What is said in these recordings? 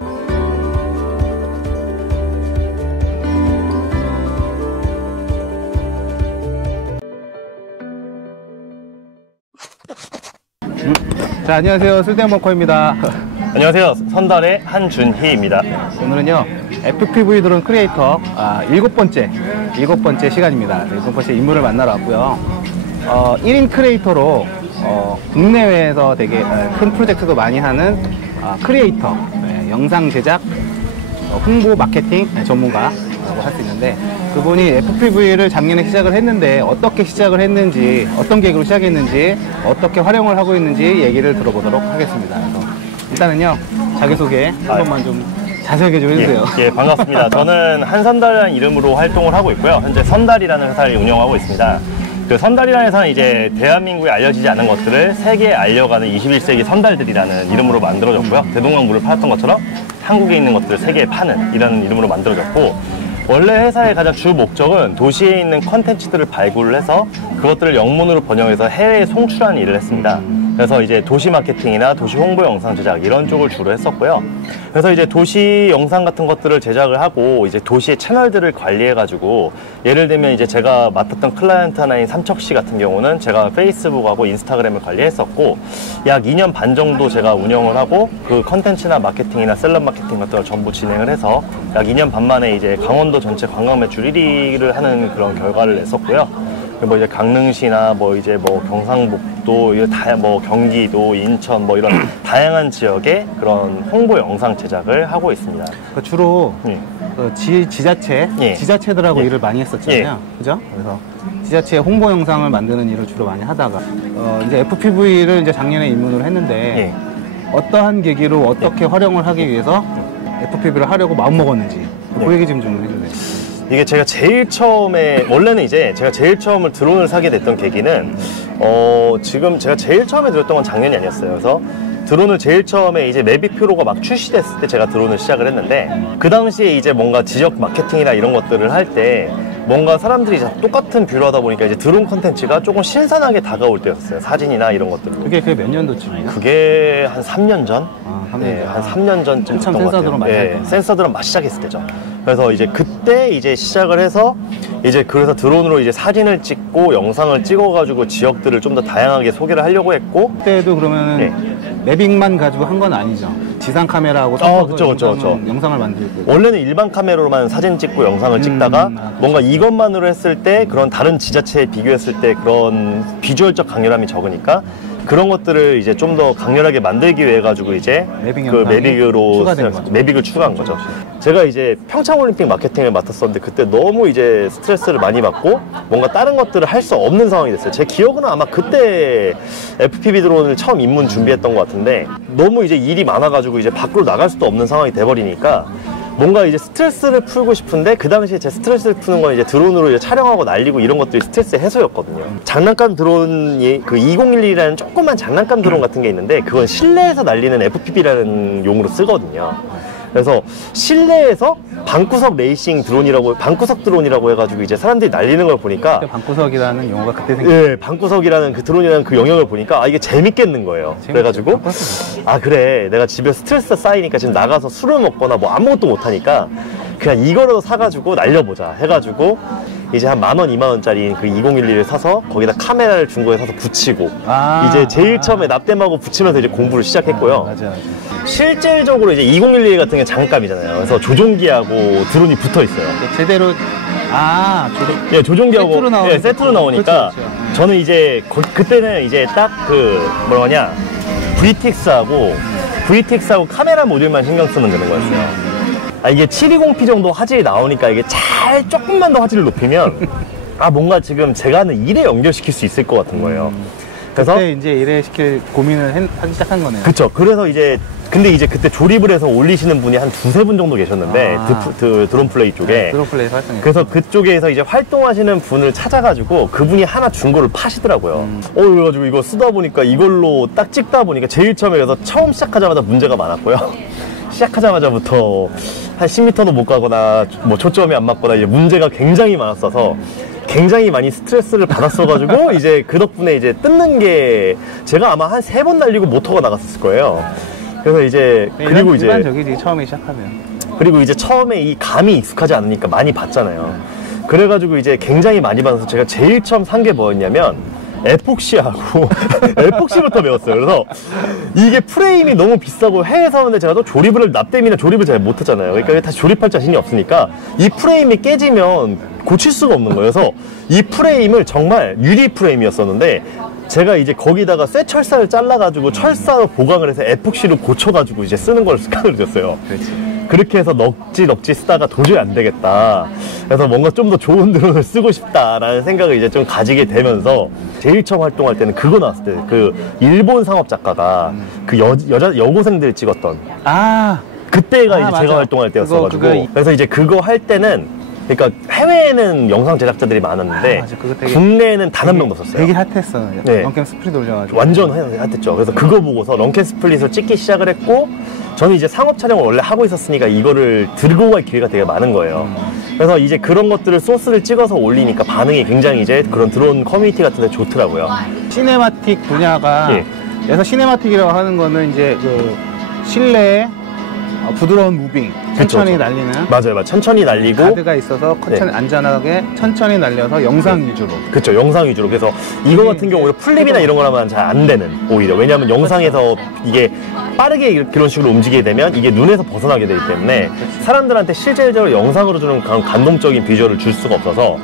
보면 자, 안녕하세요. 쓸데없는 커입니다. 안녕하세요. 선달의 한준희입니다. 오늘은요, FPV 드론 크리에이터 일곱 번째 시간입니다. 일곱 번째 인물을 만나러 왔고요. 1인 크리에이터로 국내외에서 되게 큰 프로젝트도 많이 하는 크리에이터, 영상 제작, 홍보 마케팅 전문가라고 할 수 있는데, 그분이 FPV를 작년에 시작을 했는데 어떻게 시작을 했는지, 어떤 계획으로 시작했는지, 어떻게 활용을 하고 있는지 얘기를 들어보도록 하겠습니다. 그래서 일단은요, 자기소개 한 번만 좀 자세하게 좀 해주세요. 예, 반갑습니다. 저는 한선달이라는 이름으로 활동을 하고 있고요. 현재 선달이라는 회사를 운영하고 있습니다. 그 선달이라는 회사는 이제 대한민국에 알려지지 않은 것들을 세계에 알려가는 21세기 선달들이라는 이름으로 만들어졌고요. 대동강물을 팔았던 것처럼 한국에 있는 것들을 세계에 파는 이라는 이름으로 만들어졌고, 원래 회사의 가장 주 목적은 도시에 있는 컨텐츠들을 발굴을 해서 그것들을 영문으로 번역해서 해외에 송출하는 일을 했습니다. 그래서 이제 도시 마케팅이나 도시 홍보 영상 제작 이런 쪽을 주로 했었고요. 그래서 이제 도시 영상 같은 것들을 제작을 하고 이제 도시의 채널들을 관리해가지고, 예를 들면 이제 제가 맡았던 클라이언트 하나인 삼척시 같은 경우는 제가 페이스북하고 인스타그램을 관리했었고, 약 2년 반 정도 제가 운영을 하고 그 컨텐츠나 마케팅이나 셀럽 마케팅 같은 걸 전부 진행을 해서 약 2년 반 만에 이제 강원도 전체 관광 매출 1위를 하는 그런 결과를 냈었고요. 뭐 이제 강릉시나 뭐 이제 뭐 경상북도, 뭐 경기도, 인천 뭐 이런 다양한 지역의 그런 홍보 영상 제작을 하고 있습니다. 그러니까 주로 지자체, 지자체들하고 일을 많이 했었잖아요. 그죠? 그래서 지자체 홍보 영상을 만드는 일을 주로 많이 하다가 이제 FPV를 이제 작년에 입문을 했는데 어떠한 계기로 어떻게 활용을 하기 위해서 FPV를 하려고 마음먹었는지 그 얘기 좀 해주세요. 이게 제가 제일 처음에, 원래는 이제 제가 제일 처음을 드론을 사게 됐던 계기는 지금 제가 제일 처음에 들었던 건 작년이 아니었어요. 그래서 드론을 제일 처음에 이제 매빅 프로가 막 출시됐을 때 제가 드론을 시작을 했는데, 그 당시에 이제 뭔가 지역 마케팅이나 이런 것들을 할 때 뭔가 사람들이 똑같은 뷰를 하다 보니까 이제 드론 컨텐츠가 조금 신선하게 다가올 때였어요. 사진이나 이런 것들로. 그게 몇 년도쯤이에요? 그게 한 3년 전? 3년 네, 한 3년 전쯤 됐던 것 같아요. 네, 센서 드론 막 시작했을 때죠. 그래서 이제 그때 이제 시작을 해서 이제 그래서 드론으로 이제 사진을 찍고 영상을 찍어가지고 지역들을 좀 더 다양하게 소개를 하려고 했고, 그때도 그러면은 매빅만 가지고 한 건 아니죠? 지상 카메라하고 그쵸. 영상을 만들고, 원래는 일반 카메라로만 사진 찍고 영상을 찍다가 뭔가 이것만으로 했을 때 그런 다른 지자체에 비교했을 때 그런 비주얼적 강렬함이 적으니까 그런 것들을 이제 좀 더 강렬하게 만들기 위해 가지고 이제 그 매빅을 추가한 거죠. 제가 이제 평창올림픽 마케팅을 맡았었는데 그때 너무 이제 스트레스를 많이 받고 뭔가 다른 것들을 할 수 없는 상황이 됐어요. 제 기억은 아마 그때 FPV 드론을 처음 입문 준비했던 것 같은데, 너무 이제 일이 많아가지고 이제 밖으로 나갈 수도 없는 상황이 돼버리니까 뭔가 이제 스트레스를 풀고 싶은데, 그 당시에 제 스트레스를 푸는 건 이제 드론으로 이제 촬영하고 날리고 이런 것들이 스트레스 해소였거든요. 장난감 드론이 그 2011이라는 조그만 장난감 드론 같은 게 있는데, 그건 실내에서 날리는 FPV라는 용어로 쓰거든요. 그래서 실내에서 방구석 레이싱 드론이라고, 방구석 드론이라고 해가지고 이제 사람들이 날리는 걸 보니까, 방구석이라는 용어가 그때 생겼어요. 네, 방구석이라는 그 드론이라는 그 영역을 보니까 이게 재밌겠는 거예요. 그래가지고 그래, 내가 집에 스트레스 쌓이니까 지금 나가서 술을 먹거나 뭐 아무것도 못하니까 그냥 이거라도 사가지고 날려보자 해가지고 이제 한 10,000원, 20,000원짜리 그 2011을 사서 거기다 카메라를 중고에 사서 붙이고 이제 제일 처음에 납땜하고 붙이면서 이제 공부를 시작했고요. 맞아. 실질적으로 이제 2011 같은 게 장갑이잖아요. 그래서 조종기하고 드론이 붙어 있어요. 제대로 조종기하고 세트로 나오니까 그렇죠. 저는 이제 그때는 이제 딱 그 뭐냐 VTX하고 카메라 모듈만 신경 쓰면 되는 거였어요. 이게 720p 정도 화질이 나오니까 이게 조금만 더 화질을 높이면 뭔가 지금 제가 하는 일에 연결시킬 수 있을 것 같은 거예요. 그래서 그때 이제 일에 시킬 고민을 하기 시작한 거네요. 그쵸. 그래서 이제 근데 이제 그때 조립을 해서 올리시는 분이 한 2-3분 정도 계셨는데 드론 플레이 쪽에 드론 플레이 활동에 그래서 그쪽에서 이제 활동하시는 분을 찾아가지고 그분이 하나 준 거를 파시더라고요. 그래가지고 이거 쓰다 보니까 이걸로 딱 찍다 보니까 제일 처음에 그래서 처음 시작하자마자 문제가 많았고요. 시작하자마자부터 한 10m도 못 가거나 뭐 초점이 안 맞거나 이제 문제가 굉장히 많았어서 굉장히 많이 스트레스를 받았어가지고 이제 그 덕분에 이제 뜯는 게 제가 아마 한 3번 날리고 모터가 나갔을 거예요. 그래서 이제 그리고 이제 일반적이지 처음에 시작하면. 그리고 이제 처음에 이 감이 익숙하지 않으니까 많이 봤잖아요. 그래가지고 이제 굉장히 많이 봐서 제가 제일 처음 산 게 뭐였냐면 에폭시하고 에폭시부터 배웠어요. 그래서 이게 프레임이 너무 비싸고 해외 사는데 제가 또 납땜이나 조립을 잘 못하잖아요. 그러니까 다시 조립할 자신이 없으니까 이 프레임이 깨지면 고칠 수가 없는 거예요. 그래서 이 프레임을 정말 유리 프레임이었었는데 제가 이제 거기다가 쇠 철사를 잘라가지고 철사로 보강을 해서 에폭시로 고쳐가지고 이제 쓰는 걸 습관을 들였어요. 그렇게 해서 넉지 쓰다가 도저히 안 되겠다. 그래서 뭔가 좀 더 좋은 드론을 쓰고 싶다라는 생각을 이제 좀 가지게 되면서 제일 처음 활동할 때는 그거 나왔을 때 그 일본 상업 작가가 그 여고생들 찍었던 그때가 이제 맞아. 제가 활동할 때였어가지고 그거 그래서 이제 그거 할 때는 그러니까 해외에는 영상 제작자들이 많았는데 맞아. 그거 되게 국내에는 단 한 명도 없었어요. 되게 핫했어. 네. 런캠 스프릿 올려가지고. 완전 핫했죠. 그래서 그거 보고서 런캠 스플릿을 찍기 시작을 했고 저는 이제 상업 촬영을 원래 하고 있었으니까 이거를 들고 갈 기회가 되게 많은 거예요. 그래서 이제 그런 것들을 소스를 찍어서 올리니까 반응이 굉장히 이제 그런 드론 커뮤니티 같은 데 좋더라고요. 시네마틱 분야가 예. 그래서 시네마틱이라고 하는 거는 이제 그 실내에 부드러운 무빙, 천천히 그쵸. 날리는 맞아요. 천천히 날리고 가드가 있어서 안전하게 천천히 날려서 영상 위주로. 그쵸, 영상 위주로. 그래서 이거 같은 경우 오히려 플립이나 이런 거라면 잘 안 되는, 오히려. 왜냐하면 영상에서 이게 빠르게 그런 식으로 움직이게 되면 이게 눈에서 벗어나게 되기 때문에 사람들한테 실질적으로 영상으로 주는 감동적인 비주얼을 줄 수가 없어서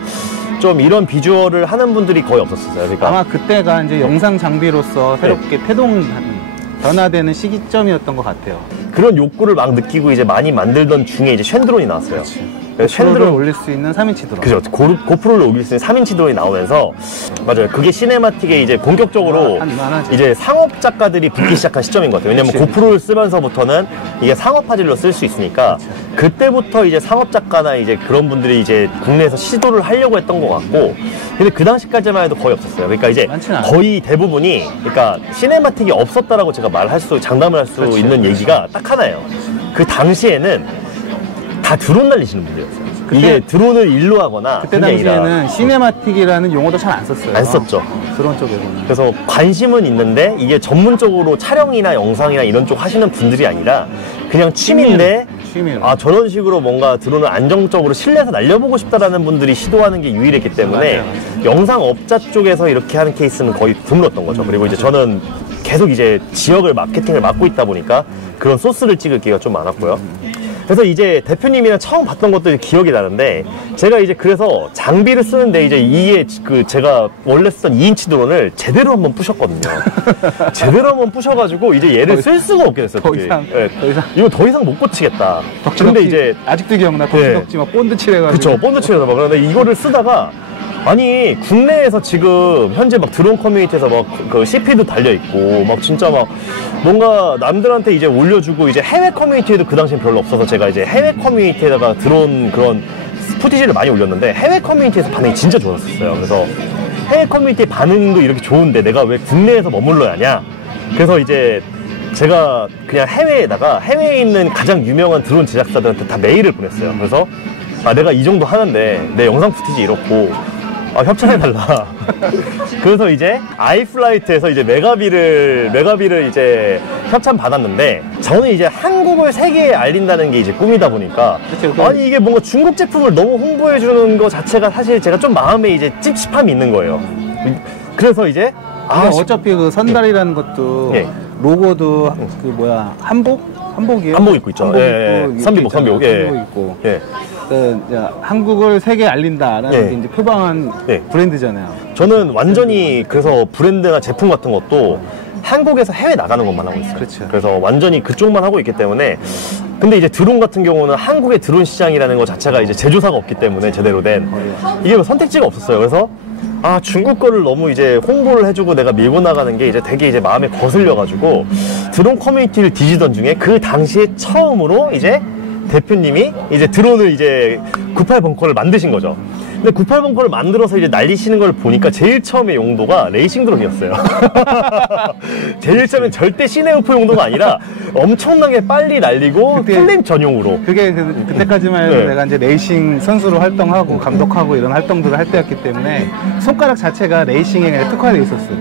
좀 이런 비주얼을 하는 분들이 거의 없었어요. 그러니까 아마 그때가 이제 영상 장비로서 새롭게 변화되는 시기점이었던 것 같아요. 그런 욕구를 막 느끼고 이제 많이 만들던 중에 이제 쉔드론이 나왔어요. 쉔드론을 올릴 수 있는 3인치 드론. 그죠. 고프로를 올릴 수 있는 3인치 드론이 나오면서 맞아요. 그게 시네마틱에 이제 본격적으로 많아지. 이제 상업 작가들이 붙기 시작한 시점인 것 같아요. 왜냐면 그치. 고프로를 쓰면서부터는 이게 상업 화질로 쓸 수 있으니까 그때부터 이제 상업 작가나 이제 그런 분들이 이제 국내에서 시도를 하려고 했던 것 같고 근데 그 당시까지만 해도 거의 없었어요. 그러니까 이제 많지는 않아요. 거의 대부분이 그러니까 시네마틱이 없었다라고 제가 장담을 할 수 그렇지. 있는 얘기가 딱 하나예요. 그 당시에는 다 드론 날리시는 분들이었어요. 이게 드론을 일로 하거나 그때 그게 아니라 당시에는 시네마틱이라는 용어도 잘 안 썼어요. 안 썼죠. 드론 쪽에서는. 그래서 관심은 있는데 이게 전문적으로 촬영이나 영상이나 이런 쪽 하시는 분들이 아니라 그냥 취미인데 취미로. 저런 식으로 뭔가 드론을 안정적으로 실내에서 날려보고 싶다라는 분들이 시도하는 게 유일했기 때문에 맞아요. 영상 업자 쪽에서 이렇게 하는 케이스는 거의 드물었던 거죠. 그리고 이제 저는 계속 이제 지역을 마케팅을 맡고 있다 보니까 그런 소스를 찍을 기회가 좀 많았고요. 그래서 이제 대표님이랑 처음 봤던 것도 기억이 나는데 제가 이제 그래서 장비를 쓰는데 이제 이게 그 제가 원래 쓰던 2인치 드론을 제대로 한번 부셨거든요. 제대로 한번 부셔가지고 이제 얘를 쓸 수가 없게 됐어요. 더 그게. 이상, 예. 더 이상. 이거 더 이상 못 고치겠다. 근데 이제 아직도 기억나. 덕지덕지 막 본드 칠해가지고. 그쵸, 본드 칠해서 막 그런데 이거를 쓰다가 아니 국내에서 지금 현재 막 드론 커뮤니티에서 막 그 CP도 달려 있고 막 진짜 막 뭔가 남들한테 이제 올려주고 이제 해외 커뮤니티에도 그 당시엔 별로 없어서 제가 이제 해외 커뮤니티에다가 드론 그런 푸티지를 많이 올렸는데 해외 커뮤니티에서 반응이 진짜 좋았었어요. 그래서 해외 커뮤니티 반응도 이렇게 좋은데 내가 왜 국내에서 머물러야 하냐. 그래서 이제 제가 그냥 해외에 있는 가장 유명한 드론 제작사들한테 다 메일을 보냈어요. 그래서 내가 이 정도 하는데 내 영상 푸티지 이렇고 협찬해달라. 그래서 이제 아이플라이트에서 이제 메가비를 이제 협찬 받았는데 저는 이제 한국을 세계에 알린다는 게 이제 꿈이다 보니까 그쵸, 아니 이게 뭔가 중국 제품을 너무 홍보해주는 거 자체가 사실 제가 좀 마음에 이제 찝찝함이 있는 거예요. 그래서 이제 어차피 그 선달이라는 것도 예. 로고도 그 뭐야 한복이에요? 한복 입고 있죠. 한복 예, 입고 선비복. 선비복 예. 입고. 예. 그 이제 한국을 세계에 알린다라는 예. 게 이제 표방한 예. 브랜드잖아요. 저는 완전히 그래서 브랜드나 제품 같은 것도 한국에서 해외 나가는 것만 하고 있어요. 그렇죠. 그래서 완전히 그쪽만 하고 있기 때문에 근데 이제 드론 같은 경우는 한국의 드론 시장이라는 것 자체가 이제 제조사가 없기 때문에 제대로 된 이게 뭐 선택지가 없었어요. 그래서 중국 거를 너무 이제 홍보를 해주고 내가 밀고 나가는 게 이제 되게 이제 마음에 거슬려가지고 드론 커뮤니티를 뒤지던 중에 그 당시에 처음으로 이제 대표님이 이제 드론을 이제 98 벙커를 만드신 거죠. 근데 98 벙커를 만들어서 이제 날리시는 걸 보니까 제일 처음에 용도가 레이싱 드론이었어요. 제일 처음엔 절대 시네우프 용도가 아니라 엄청나게 빨리 날리고 플레임 전용으로. 그게 그때까지만 해도 네. 내가 이제 레이싱 선수로 활동하고 감독하고 이런 활동들을 할 때였기 때문에 손가락 자체가 레이싱에 그냥 특화되어 있었어요.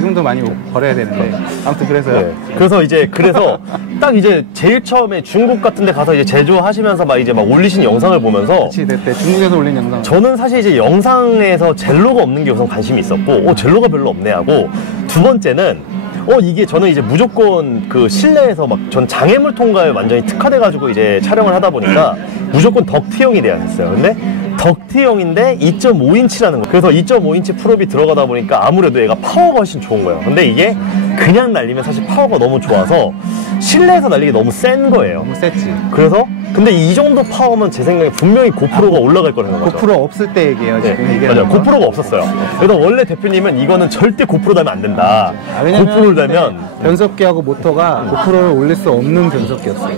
지금도 많이 버려야 되는데 아무튼 그래서요. 네. 그래서 딱 이제 제일 처음에 중국 같은 데 가서 이제 제조하시면서 막 이제 막 올리신 영상을 보면서 그치, 그때 중국에서 올린 영상. 저는 사실 이제 영상에서 젤로가 없는 게 우선 관심이 있었고, 젤로가 별로 없네 하고, 두 번째는 이게 저는 이제 무조건 그 실내에서 막 전 장애물 통과에 완전히 특화돼가지고 이제 촬영을 하다 보니까 무조건 덕트형이 돼야 했어요. 근데 덕트형인데 2.5인치라는 거. 그래서 2.5인치 프롭이 들어가다 보니까 아무래도 얘가 파워가 훨씬 좋은 거예요. 근데 이게 그냥 날리면 사실 파워가 너무 좋아서 실내에서 날리기 너무 센 거예요. 너무 셌지. 그래서 근데 이 정도 파워면 제 생각에 분명히 고프로가 올라갈 거라는 거죠. 고프로 없을 때 얘기해요. 지금 네, 얘기하는 맞아요. 건. 고프로가 없었어요. 그래서 원래 대표님은 이거는 절대 고프로 달면 안 된다. 왜냐면 고프로를 달면 변속기하고 모터가 고프로를 올릴 수 없는 변속기였어요.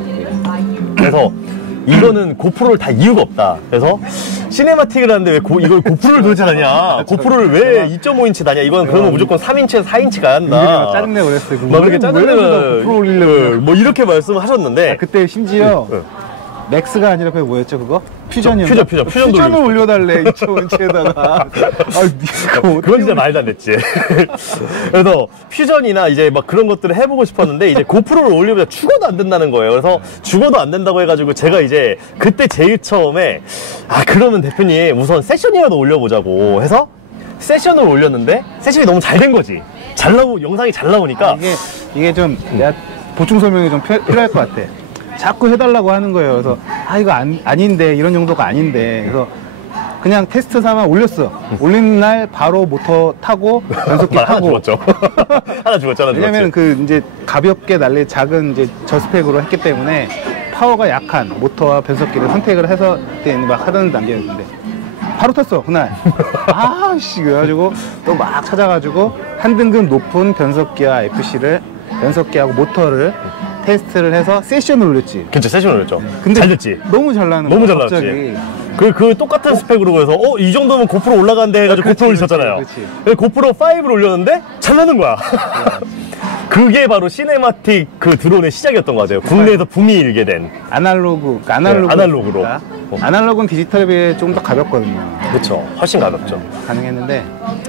그래서 이거는 고프로를 달 이유가 없다. 그래서 시네마틱을 하는데 왜 이걸 고프로를 도대체 다냐? 고프로를 왜 2.5인치 다냐? 이건 그러면 무조건 3인치에서 4인치 가야 한다. 짜증내고 그랬어요. 막 그렇게 짜증내면 고프로 올리려고. 뭐 이렇게 말씀하셨는데 그때 심지어 맥스가 아니라 그게 뭐였죠 그거? 퓨전이었나? 퓨전도 퓨전을 올려달래 2.5인치에다가 그건 진짜 말도 안 됐지. 그래서 퓨전이나 이제 막 그런 것들을 해보고 싶었는데 이제 고프로를 올리면 죽어도 안 된다는 거예요. 그래서 죽어도 안 된다고 해가지고 제가 이제 그때 제일 처음에 그러면 대표님 우선 세션이라도 올려보자고 해서 세션을 올렸는데 세션이 너무 잘 된 거지. 영상이 잘 나오니까 이게 좀 내가 보충 설명이 좀 필요할 것 같아. 자꾸 해달라고 하는 거예요. 그래서 이거 아닌데 이런 정도가 아닌데 그래서 그냥 테스트 삼아 올렸어. 올린 날 바로 모터 타고 변속기 타고. 하나 죽었죠. 하나 죽었잖아. 왜냐면 그 이제 가볍게 날릴 작은 이제 저스펙으로 했기 때문에 파워가 약한 모터와 변속기를 선택을 해서 그때 막 하던 단계였는데 바로 탔어 그날. 그래가지고 또 막 찾아가지고 한 등급 높은 변속기와 변속기하고 모터를 테스트를 해서 세션을 올렸지. 그쵸, 세션을 올렸죠. 근데 잘 됐지. 너무 잘 나는 너무 거야, 잘 갑자기. 나왔지. 그 똑같은 스펙으로 그래서 이 정도면 고프로 올라간대 해가지고 고프로 올리셨잖아요. 고프로 5를 올렸는데 잘 나는 거야. 그게 바로 시네마틱 그 드론의 시작이었던 거 같아요. 국내에서 붐이 일게 된. 아날로그로. 아날로그는 디지털에 비해 좀 더 가볍거든요. 그렇죠. 훨씬 가볍죠. 가능했는데.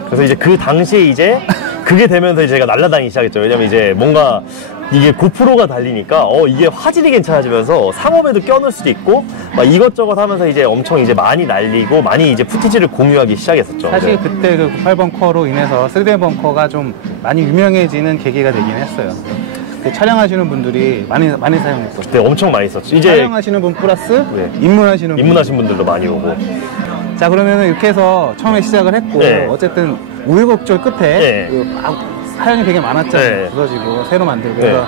그래서 이제 그 당시에 이제 그게 되면서 이제 제가 날라다니기 시작했죠. 왜냐면 이제 뭔가 이게 고프로가 달리니까 이게 화질이 괜찮아지면서 상업에도 껴넣을 수도 있고 막 이것저것 하면서 이제 엄청 이제 많이 날리고 많이 이제 푸티지를 공유하기 시작했었죠. 사실 그때 그 98벙커로 인해서 3D 벙커가 좀 많이 유명해지는 계기가 되긴 했어요. 촬영하시는 분들이 많이 사용했었죠. 그때 엄청 많이 썼죠. 이제 촬영하시는 분 플러스 입문하시는 분들도 많이 오고. 자, 그러면은 이렇게 해서 처음에 시작을 했고 어쨌든 우여곡절 끝에 사연이 되게 많았잖아요. 부서지고 새로 만들고 그래서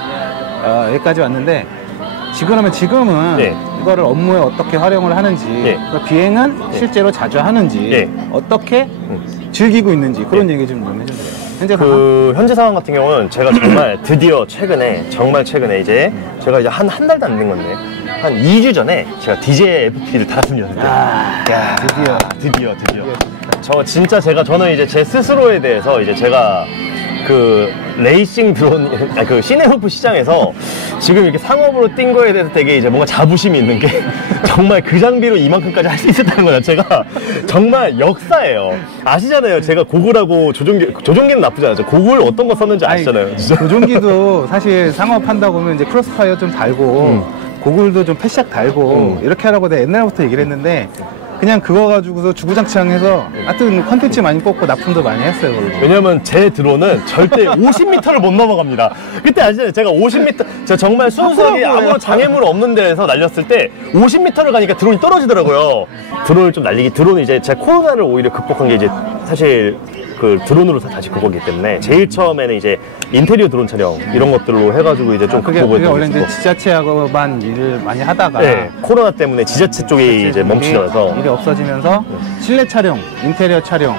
여기까지 왔는데 지금은 이거를 업무에 어떻게 활용을 하는지 그러니까 비행은 실제로 자주 하는지 어떻게 즐기고 있는지 그런 얘기 좀 해주세요. 현재 상황 같은 경우는 제가 정말 드디어 최근에 이제 제가 이제 한 달도 안 된 건데 한 2주 전에 제가 DJI FP를 달았습니다. 드디어. 저는 이제 제 스스로에 대해서 이제 제가 그 레이싱 드론, 그 시네호프 시장에서 지금 이렇게 상업으로 뛴 거에 대해서 되게 이제 뭔가 자부심이 있는 게 정말 그 장비로 이만큼까지 할 수 있었다는 거 자체가 정말 역사예요. 아시잖아요. 제가 고글하고 조종기는 나쁘지 않았죠. 고글 어떤 거 썼는지 아시잖아요. 진짜. 조종기도 사실 상업한다고 보면 이제 크로스파이어 좀 달고 고글도 좀 패시악 달고 이렇게 하라고 내가 옛날부터 얘기를 했는데 그냥 그거 가지고서 주구장창해서 하여튼 컨텐츠 많이 뽑고 납품도 많이 했어요. 왜냐면 제 드론은 절대 50m를 못 넘어갑니다. 그때 아시잖아요. 제가 50m, 제가 정말 순수하게 아무런 장애물 없는 데에서 날렸을 때 50m를 가니까 드론이 떨어지더라고요. 드론을 좀 드론이 이제 제가 코로나를 오히려 극복한 게 이제 사실 그 드론으로 다시 그거기 때문에 제일 처음에는 이제 인테리어 드론 촬영 이런 것들로 해가지고 이제 좀 그게 원래 이제 지자체하고만 일을 많이 하다가 코로나 때문에 지자체 쪽이 이제 멈추면서 일이 없어지면서 실내 촬영, 인테리어 촬영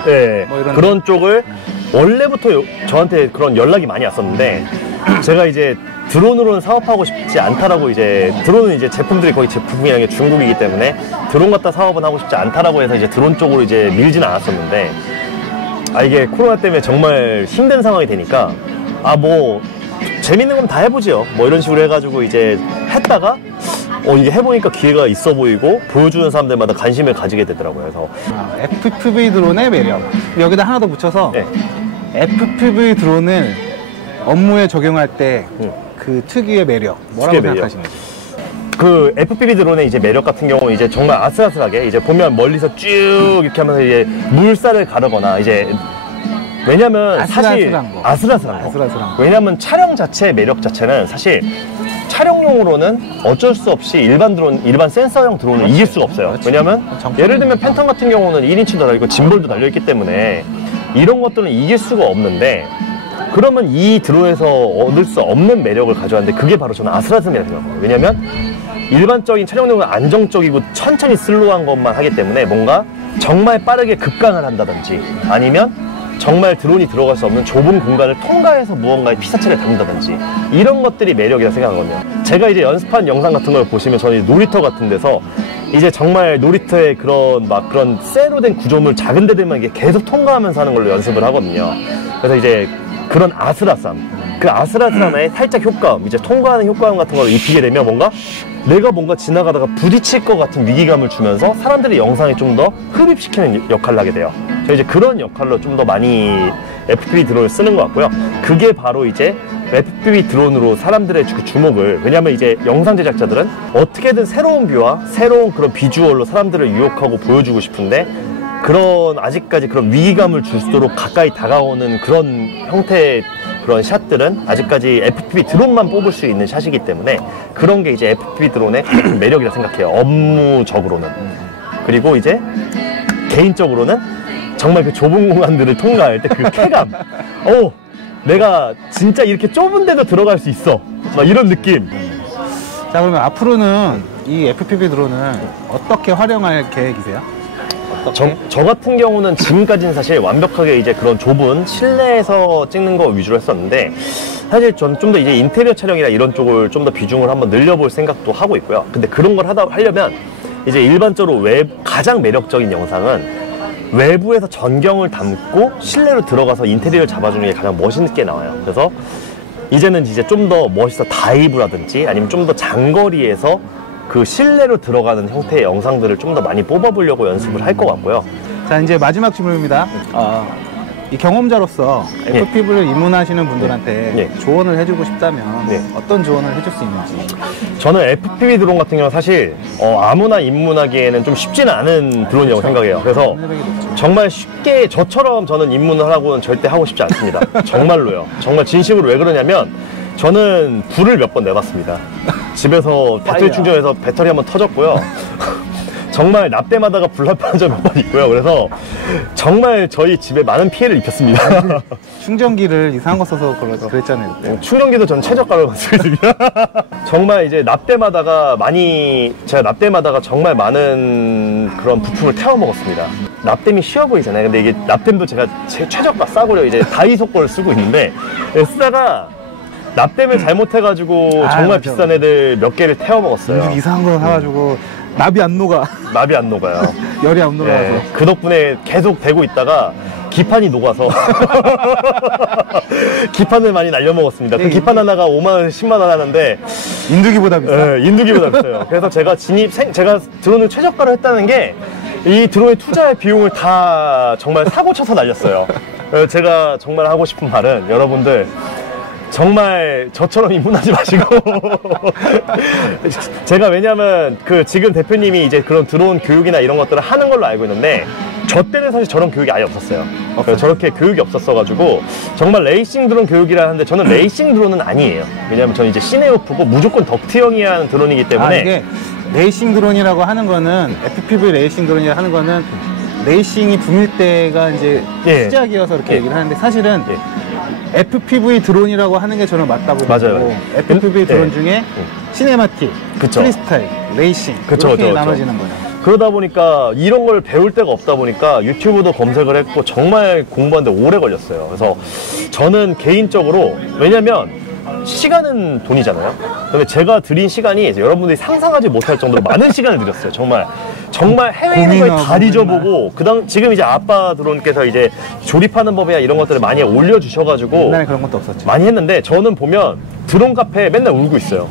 뭐 이런 그런 쪽을 원래부터 저한테 그런 연락이 많이 왔었는데 제가 이제 드론으로는 사업하고 싶지 않다라고 이제 드론은 이제 제품들이 거의 제품이라는 게 중국이기 때문에 드론 갖다 사업은 하고 싶지 않다라고 해서 이제 드론 쪽으로 이제 밀지는 않았었는데 이게 코로나 때문에 정말 힘든 상황이 되니까 뭐 재밌는 건 다 해보지요 뭐 이런 식으로 해가지고 이제 했다가 이게 해보니까 기회가 있어 보이고 보여주는 사람들마다 관심을 가지게 되더라고요. 그래서 FPV 드론의 매력 여기다 하나 더 붙여서 FPV 드론을 업무에 적용할 때 그 특유의 매력 뭐라고 특유의 매력. 생각하시는지? 그 FPV 드론의 이제 매력 같은 경우는 이제 정말 아슬아슬하게 이제 보면 멀리서 쭉 이렇게 하면서 이제 물살을 가르거나 이제 왜냐면 사실 아슬아슬한 거. 왜냐면 촬영 자체의 매력 자체는 사실 촬영용으로는 어쩔 수 없이 일반 센서형 드론을 이길 수가 없어요. 왜냐면 예를 들면 팬텀 같은 경우는 1인치도 달려있고 짐볼도 달려있기 때문에 이런 것들은 이길 수가 없는데 그러면 이 드론에서 얻을 수 없는 매력을 가져왔는데 그게 바로 저는 아슬아슬함이라고 생각해요. 왜냐면 일반적인 촬영용은 안정적이고 천천히 슬로우한 것만 하기 때문에 뭔가 정말 빠르게 급강을 한다든지 아니면 정말 드론이 들어갈 수 없는 좁은 공간을 통과해서 무언가의 피사체를 담는다든지 이런 것들이 매력이라 생각하거든요. 제가 이제 연습한 영상 같은 걸 보시면 저는 놀이터 같은 데서 이제 정말 놀이터의 그런 쇠로 된 구조물 작은 데들만 이게 계속 통과하면서 하는 걸로 연습을 하거든요. 그래서 이제 그런 아슬아슬함, 그 아슬아슬함에 살짝 효과음, 이제 통과하는 효과음 같은 걸 입히게 되면 내가 뭔가 지나가다가 부딪힐 것 같은 위기감을 주면서 사람들이 영상에 좀 더 흡입시키는 역할을 하게 돼요. 저 이제 그런 역할로 좀 더 많이 FPV 드론을 쓰는 것 같고요. 그게 바로 이제 FPV 드론으로 사람들의 그 주목을, 왜냐면 이제 영상 제작자들은 어떻게든 새로운 뷰와 새로운 그런 비주얼로 사람들을 유혹하고 보여주고 싶은데 아직까지 그런 위기감을 줄수록 가까이 다가오는 그런 형태의 그런 샷들은 아직까지 FPV 드론만 뽑을 수 있는 샷이기 때문에 그런 게 이제 FPV 드론의 매력이라 생각해요. 업무적으로는. 그리고 이제 개인적으로는 정말 그 좁은 공간들을 통과할 때 그 쾌감. 내가 진짜 이렇게 좁은 데도 들어갈 수 있어. 막 이런 느낌. 자, 그러면 앞으로는 이 FPV 드론을 어떻게 활용할 계획이세요? 저 같은 경우는 지금까지는 사실 완벽하게 이제 그런 좁은 실내에서 찍는 거 위주로 했었는데 사실 전 좀 더 이제 인테리어 촬영이나 이런 쪽을 좀 더 비중을 한번 늘려볼 생각도 하고 있고요. 근데 그런 걸 하려면 이제 일반적으로 가장 매력적인 영상은 외부에서 전경을 담고 실내로 들어가서 인테리어를 잡아주는 게 가장 멋있게 나와요. 그래서 이제는 이제 좀 더 멋있어 다이브라든지 아니면 좀 더 장거리에서 그 실내로 들어가는 형태의 영상들을 좀 더 많이 뽑아보려고 연습을 할 것 같고요. 자, 이제 마지막 질문입니다. 이 경험자로서 FPV를 입문하시는 분들한테 조언을 해주고 싶다면 어떤 조언을 해줄 수 있는지? 저는 FPV 드론 같은 경우는 사실 아무나 입문하기에는 좀 쉽지는 않은 드론이라고 생각해요. 그래서 정말 쉽게 저처럼 저는 입문을 하라고는 절대 하고 싶지 않습니다. 정말로요. 정말 진심으로. 왜 그러냐면 저는 불을 몇 번 내봤습니다. 집에서 배터리 충전해서 배터리 한번 터졌고요. 정말 납땜하다가 불나빠진 적 몇 번 있고요. 그래서 정말 저희 집에 많은 피해를 입혔습니다. 충전기를 이상한 거 써서 그랬잖아요. 그때. 충전기도 전 최저가로 쓰겠습니다. 정말 이제 제가 납땜하다가 정말 많은 그런 부품을 태워 먹었습니다. 납땜이 쉬워 보이잖아요. 근데 이게 납땜도 제가 최저가 싸구려 이제 다이소 걸 쓰고 있는데 쓰다가 납땜을 잘못해가지고 정말 맞아. 비싼 애들 몇 개를 태워 먹었어요. 이상한 걸 사가지고 납이 안 녹아. 납이 안 녹아요. 열이 안 녹아서. 네, 그 덕분에 계속 대고 있다가 기판이 녹아서 기판을 많이 날려먹었습니다. 그 기판 하나가 5만원, 10만원 하는데 인두기보다 비싸? 네, 인두기보다 비싸요. 그래서 제가 드론을 최저가로 했다는 게 이 드론의 투자의 비용을 다 정말 사고 쳐서 날렸어요. 제가 정말 하고 싶은 말은 여러분들 정말 저처럼 입문하지 마시고 제가 왜냐면 지금 대표님이 이제 그런 드론 교육이나 이런 것들을 하는 걸로 알고 있는데 저 때는 사실 저런 교육이 아예 없었어요. 저렇게 교육이 없었어가지고 정말 레이싱 드론 교육이라 하는데 저는 레이싱 드론은 아니에요. 왜냐면 저는 이제 시네오프고 무조건 덕트형이야 하는 드론이기 때문에 이게 레이싱 드론이라고 하는 거는 FPV 레이싱 드론이라고 하는 거는 레이싱이 붐일 때가 이제 시작이어서 이렇게 얘기를 하는데 사실은 FPV 드론이라고 하는 게 저는 맞다고 보고 FPV 드론 중에 시네마틱, 프리스타일, 레이싱 이렇게 나눠지는 거예요. 그러다 보니까 이런 걸 배울 데가 없다 보니까 유튜브도 검색을 했고 정말 공부하는데 오래 걸렸어요. 그래서 저는 개인적으로 왜냐면 시간은 돈이잖아요. 근데 제가 들인 시간이 여러분들이 상상하지 못할 정도로 많은 시간을 들였어요. 정말 해외에 있는 걸 다 뒤져보고 지금 이제 아빠 드론께서 이제 조립하는 법이나 이런 것들을 많이 올려주셔가지고 옛날에 그런 것도 없었죠. 많이 했는데 저는 보면 드론 카페에 맨날 울고 있어요.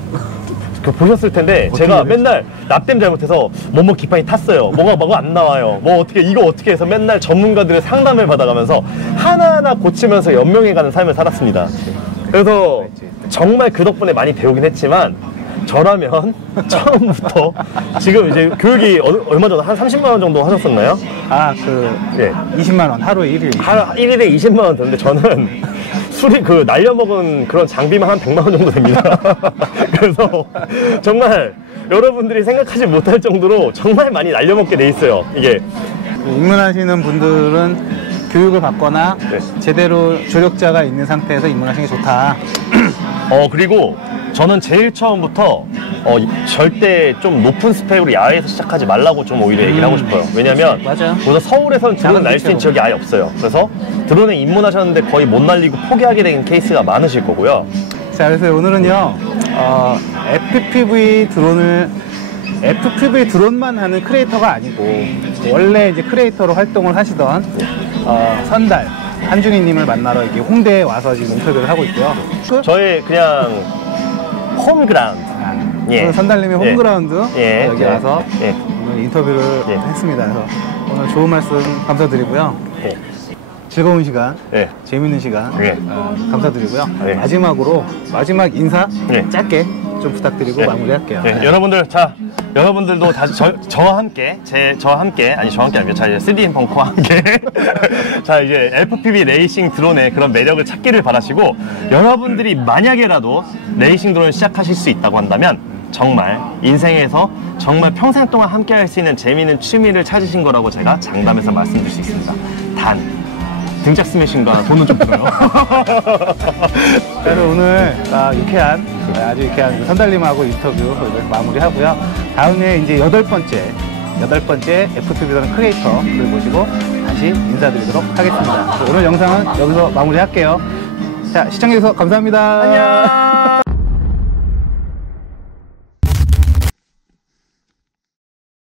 보셨을 텐데 제가 맨날 납땜 잘못해서 뭐뭐 기판이 탔어요. 뭐가 안 나와요. 뭐 이거 어떻게 해서 맨날 전문가들의 상담을 받아가면서 하나하나 고치면서 연명해가는 삶을 살았습니다. 그래서 정말 그 덕분에 많이 배우긴 했지만 저라면 처음부터 지금 이제 교육이 얼마 전에 한 30만 원 정도 하셨었나요? 예. 20만 원 하루에 1일. 하루 1일에 20만 원 드는데 저는 술이 날려먹은 그런 장비만 한 100만 원 정도 됩니다. 그래서 정말 여러분들이 생각하지 못할 정도로 정말 많이 날려먹게 돼 있어요. 이게 입문하시는 분들은 교육을 받거나 네. 제대로 조력자가 있는 상태에서 입문하시는 게 좋다. 그리고 저는 제일 처음부터 절대 좀 높은 스펙으로 야외에서 시작하지 말라고 좀 오히려 얘기를 하고 싶어요. 왜냐면 맞아요. 우선 서울에서는 드론 날 수 있는 지역이 아예 없어요. 그래서 드론에 입문하셨는데 거의 못 날리고 포기하게 된 케이스가 많으실 거고요. 자, 그래서 오늘은요, FPV 드론만 하는 크리에이터가 아니고, 원래 이제 크리에이터로 활동을 하시던, 선달, 한준희님을 만나러 여기 홍대에 와서 지금 인터뷰를 하고 있고요. 저의 그냥 홈그라운드. 오늘 선달님의 홈그라운드 여기 와서 예. 오늘 인터뷰를 했습니다. 그래서 오늘 좋은 말씀 감사드리고요. 즐거운 시간, 재밌는 시간 감사드리고요. 마지막 인사 짧게 좀 부탁드리고 마무리할게요. 여러분들, 여러분들도 다시 저와 함께, 저와 함께 아니죠. 자, 이제 3DM 벙커와 함께. 자, 이제 FPV 레이싱 드론의 그런 매력을 찾기를 바라시고, 여러분들이 만약에라도 레이싱 드론을 시작하실 수 있다고 한다면, 정말 인생에서 정말 평생 동안 함께 할 수 있는 재미있는 취미를 찾으신 거라고 제가 장담해서 말씀드릴 수 있습니다. 단, 등짝 스매싱과 돈은 좀 들어요. 그래서 오늘 아주 유쾌한 선달님하고 인터뷰 마무리하고요. 다음에 이제 여덟 번째 FPV 드론 크리에이터를 모시고 다시 인사드리도록 하겠습니다. 오늘 영상은 여기서 마무리할게요. 자, 시청해주셔서 감사합니다. 안녕.